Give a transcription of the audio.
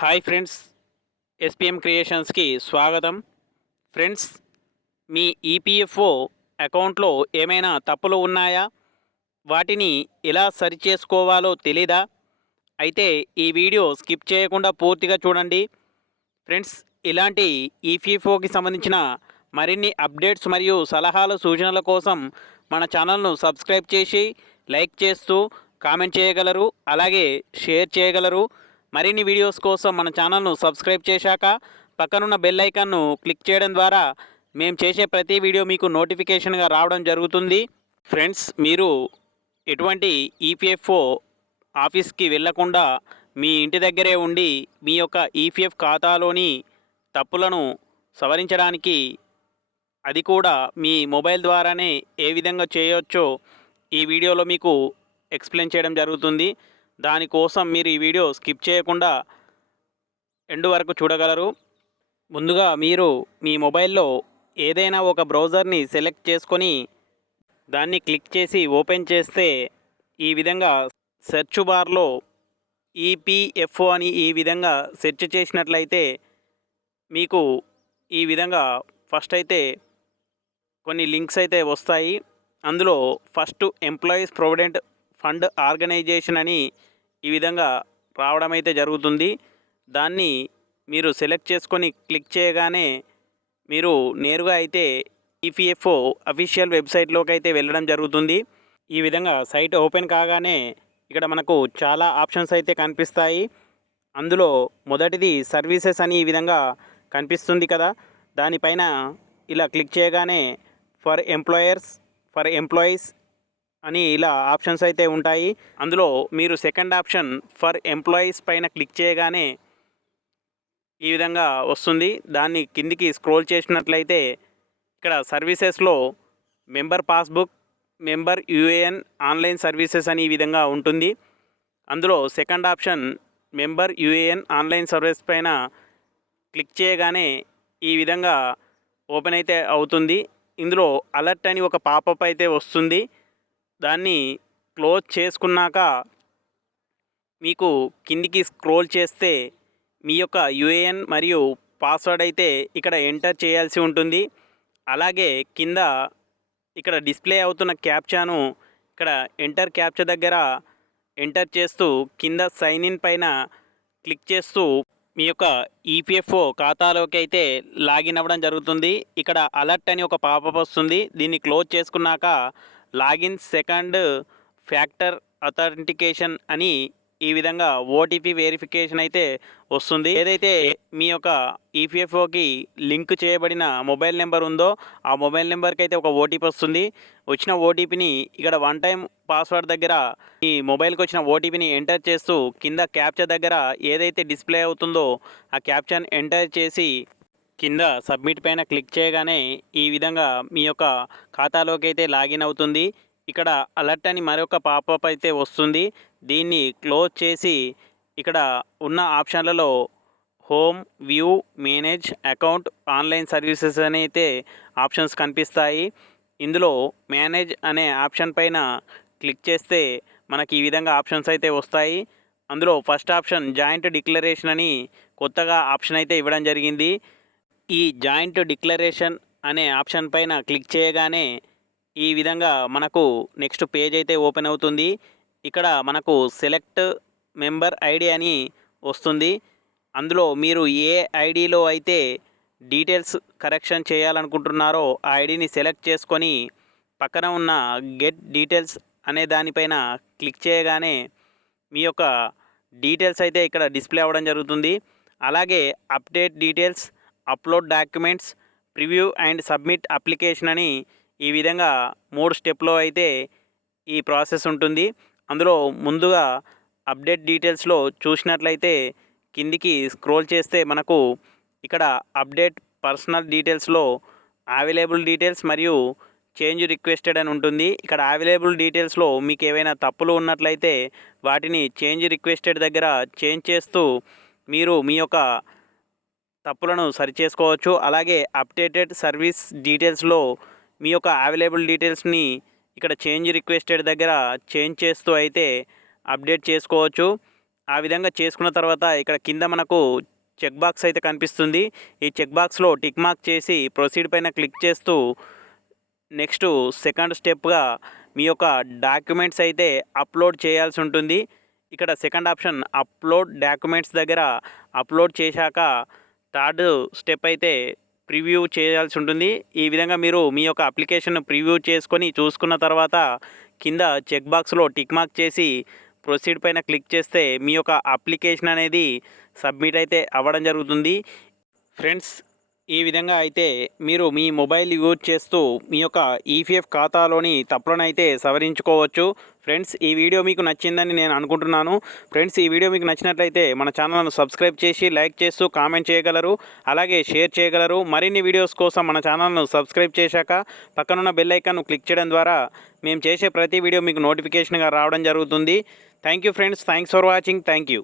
Hi friends, SPM క్రియేషన్స్కి స్వాగతం. Friends, మీ EPFO అకౌంట్లో ఏమైనా తప్పులు ఉన్నాయా? వాటిని ఎలా సరిచేసుకోవాలో తెలీదా? అయితే ఈ వీడియో స్కిప్ చేయకుండా పూర్తిగా చూడండి. ఫ్రెండ్స్, ఇలాంటి ఈపీఎఫ్ఓకి సంబంధించిన మరిన్ని అప్డేట్స్ మరియు సలహాలు సూచనల కోసం మన ఛానల్ను సబ్స్క్రైబ్ చేసి లైక్ చేస్తూ కామెంట్ చేయగలరు, అలాగే షేర్ చేయగలరు. మరిన్ని వీడియోస్ కోసం మన ఛానల్ను సబ్స్క్రైబ్ చేశాక పక్కనున్న బెల్ ఐకాన్ను క్లిక్ చేయడం ద్వారా మేము చేసే ప్రతి వీడియో మీకు నోటిఫికేషన్గా రావడం జరుగుతుంది. ఫ్రెండ్స్, మీరు ఎటువంటి ఈపీఎఫ్ఓ ఆఫీస్కి వెళ్లకుండా మీ ఇంటి దగ్గరే ఉండి మీ యొక్క ఈపీఎఫ్ ఖాతాలోని తప్పులను సవరించడానికి, అది కూడా మీ మొబైల్ ద్వారానే ఏ విధంగా చేయవచ్చో ఈ వీడియోలో మీకు ఎక్స్ప్లెయిన్ చేయడం జరుగుతుంది. దానికోసం మీరు ఈ వీడియో స్కిప్ చేయకుండా ఎండ్ వరకు చూడగలరు. ముందుగా మీరు మీ మొబైల్లో ఏదైనా ఒక బ్రౌజర్ని సెలెక్ట్ చేసుకొని దాన్ని క్లిక్ చేసి ఓపెన్ చేస్తే ఈ విధంగా సెర్చ్ బార్లో ఈపీఎఫ్ఓ అని ఈ విధంగా సెర్చ్ చేసినట్లయితే మీకు ఈ విధంగా ఫస్ట్ అయితే కొన్ని లింక్స్ అయితే వస్తాయి. అందులో first employees provident fund organisation అని ఈ విధంగా రావడం అయితే జరుగుతుంది. దాన్ని మీరు సెలెక్ట్ చేసుకొని క్లిక్ చేయగానే మీరు నేరుగా అయితే ఈపీఎఫ్ఓ అఫీషియల్ వెబ్సైట్లోకి అయితే వెళ్ళడం జరుగుతుంది. ఈ విధంగా సైట్ ఓపెన్ కాగానే ఇక్కడ మనకు చాలా ఆప్షన్స్ అయితే కనిపిస్తాయి. అందులో మొదటిది సర్వీసెస్ అని ఈ విధంగా కనిపిస్తుంది కదా, దానిపైన ఇలా క్లిక్ చేయగానే ఫర్ ఎంప్లాయీస్ అని ఇలా ఆప్షన్స్ అయితే ఉంటాయి. అందులో మీరు సెకండ్ ఆప్షన్ ఫర్ ఎంప్లాయీస్ పైన క్లిక్ చేయగానే ఈ విధంగా వస్తుంది. దాన్ని కిందికి స్క్రోల్ చేసినట్లయితే ఇక్కడ సర్వీసెస్లో member passbook, member UAN online services అని ఈ విధంగా ఉంటుంది. అందులో second option member UAN online service పైన క్లిక్ చేయగానే ఈ విధంగా ఓపెన్ అయితే అవుతుంది. ఇందులో అలర్ట్ అని ఒక పాపప్ అయితే వస్తుంది. దాన్ని క్లోజ్ చేసుకున్నాక మీకు కిందికి స్క్రోల్ చేస్తే మీ యొక్క యూఏఎన్ మరియు పాస్వర్డ్ అయితే ఇక్కడ ఎంటర్ చేయాల్సి ఉంటుంది. అలాగే కింద ఇక్కడ డిస్ప్లే అవుతున్న క్యాప్చాను ఇక్కడ ఎంటర్ క్యాప్చా దగ్గర ఎంటర్ చేస్తూ కింద సైన్ ఇన్ పైన క్లిక్ చేస్తూ మీ యొక్క ఈపీఎఫ్ఓ ఖాతాలోకి అయితే లాగిన్ అవ్వడం జరుగుతుంది. ఇక్కడ అలర్ట్ అని ఒక పాపప్ వస్తుంది. దీన్ని క్లోజ్ చేసుకున్నాక లాగిన్ సెకండ్ ఫ్యాక్టర్ అథెంటికేషన్ అని ఈ విధంగా ఓటీపీ వెరిఫికేషన్ అయితే వస్తుంది. ఏదైతే మీ యొక్క ఈపీఎఫ్ఓకి లింక్ చేయబడిన మొబైల్ నెంబర్ ఉందో ఆ మొబైల్ నెంబర్కి అయితే ఒక ఓటీపీ వస్తుంది. వచ్చిన ఓటీపీని ఇక్కడ వన్ టైం పాస్వర్డ్ దగ్గర ఈ మొబైల్కి వచ్చిన ఓటీపీని ఎంటర్ చేస్తూ కింద క్యాప్చా దగ్గర ఏదైతే డిస్ప్లే అవుతుందో ఆ క్యాప్చాని ఎంటర్ చేసి కింద సబ్మిట్ పైన క్లిక్ చేయగానే ఈ విధంగా మీ యొక్క ఖాతాలోకి అయితే లాగిన్ అవుతుంది. ఇక్కడ అలర్ట్ అని మరొక పాపప్ అయితే వస్తుంది. దీన్ని క్లోజ్ చేసి ఇక్కడ ఉన్న ఆప్షన్లలో home, view, manage account, online services అని అయితే ఆప్షన్స్ కనిపిస్తాయి. ఇందులో మేనేజ్ అనే ఆప్షన్ పైన క్లిక్ చేస్తే మనకి ఈ విధంగా ఆప్షన్స్ అయితే వస్తాయి. అందులో ఫస్ట్ ఆప్షన్ జాయింట్ డిక్లరేషన్ అని కొత్తగా ఆప్షన్ అయితే ఇవ్వడం జరిగింది. ఈ జాయింట్ డిక్లరేషన్ అనే ఆప్షన్ పైన క్లిక్ చేయగానే ఈ విధంగా మనకు నెక్స్ట్ పేజ్ అయితే ఓపెన్ అవుతుంది. ఇక్కడ మనకు సెలెక్ట్ మెంబర్ ఐడి అని వస్తుంది. అందులో మీరు ఏ ఐడిలో అయితే డీటెయిల్స్ కరెక్షన్ చేయాలనుకుంటున్నారో ఆ ఐడిని సెలెక్ట్ చేసుకొని పక్కన ఉన్న గెట్ డీటెయిల్స్ అనే దానిపైన క్లిక్ చేయగానే మీ యొక్క డీటెయిల్స్ అయితే ఇక్కడ డిస్ప్లే అవ్వడం జరుగుతుంది. అలాగే update details, upload documents, preview and submit application అని ఈ విధంగా 3 స్టెప్లో అయితే ఈ ప్రాసెస్ ఉంటుంది. అందులో ముందుగా అప్డేట్ డీటెయిల్స్లో చూసినట్లయితే కిందికి స్క్రోల్ చేస్తే మనకు ఇక్కడ అప్డేట్ పర్సనల్ డీటెయిల్స్లో అవైలబుల్ డీటెయిల్స్ మరియు చేంజ్ రిక్వెస్టెడ్ అని ఉంటుంది. ఇక్కడ అవైలబుల్ డీటెయిల్స్లో మీకు ఏవైనా తప్పులు ఉన్నట్లయితే వాటిని చేంజ్ రిక్వెస్టెడ్ దగ్గర చేంజ్ చేస్తూ మీరు మీ యొక్క తప్పులను సరిచేసుకోవచ్చు. అలాగే అప్డేటెడ్ సర్వీస్ డీటెయిల్స్లో మీ యొక్క అవైలబుల్ డీటెయిల్స్ని ఇక్కడ చేంజ్ రిక్వెస్టెడ్ దగ్గర చేంజ్ చేస్తూ అయితే అప్డేట్ చేసుకోవచ్చు. ఆ విధంగా చేసుకున్న తర్వాత ఇక్కడ కింద మనకు చెక్ బాక్స్ అయితే కనిపిస్తుంది. ఈ చెక్ బాక్స్లో టిక్ మార్క్ చేసి ప్రొసీడ్ పైన క్లిక్ చేస్తూ నెక్స్ట్ సెకండ్ స్టెప్గా మీ యొక్క డాక్యుమెంట్స్ అయితే అప్లోడ్ చేయాల్సి ఉంటుంది. ఇక్కడ సెకండ్ ఆప్షన్ అప్లోడ్ డాక్యుమెంట్స్ దగ్గర అప్లోడ్ చేశాక థర్డ్ స్టెప్ అయితే ప్రివ్యూ చేయాల్సి ఉంటుంది. ఈ విధంగా మీరు మీ యొక్క అప్లికేషన్ ప్రివ్యూ చేసుకొని చూసుకున్న తర్వాత కింద చెక్ బాక్స్లో టిక్ మార్క్ చేసి ప్రొసీడ్ పైన క్లిక్ చేస్తే మీ యొక్క అప్లికేషన్ అనేది సబ్మిట్ అయితే అవ్వడం జరుగుతుంది. ఫ్రెండ్స్, ఈ విధంగా అయితే మీరు మీ మొబైల్ యూజ్ చేస్తూ మీ యొక్క ఈపీఎఫ్ ఖాతాలోని తప్పులను అయితే సవరించుకోవచ్చు. ఫ్రెండ్స్, ఈ వీడియో మీకు నచ్చిందని నేను అనుకుంటున్నాను. ఫ్రెండ్స్, ఈ వీడియో మీకు నచ్చినట్లయితే మన ఛానల్ను సబ్స్క్రైబ్ చేసి లైక్ చేస్తూ కామెంట్ చేయగలరు, అలాగే షేర్ చేయగలరు. మరిన్ని వీడియోస్ కోసం మన ఛానల్ను సబ్స్క్రైబ్ చేశాక పక్కనున్న బెల్ ఐకాన్ను క్లిక్ చేయడం ద్వారా మేము చేసే ప్రతి వీడియో మీకు నోటిఫికేషన్గా రావడం జరుగుతుంది. Thank you friends, thanks for watching. Thank you.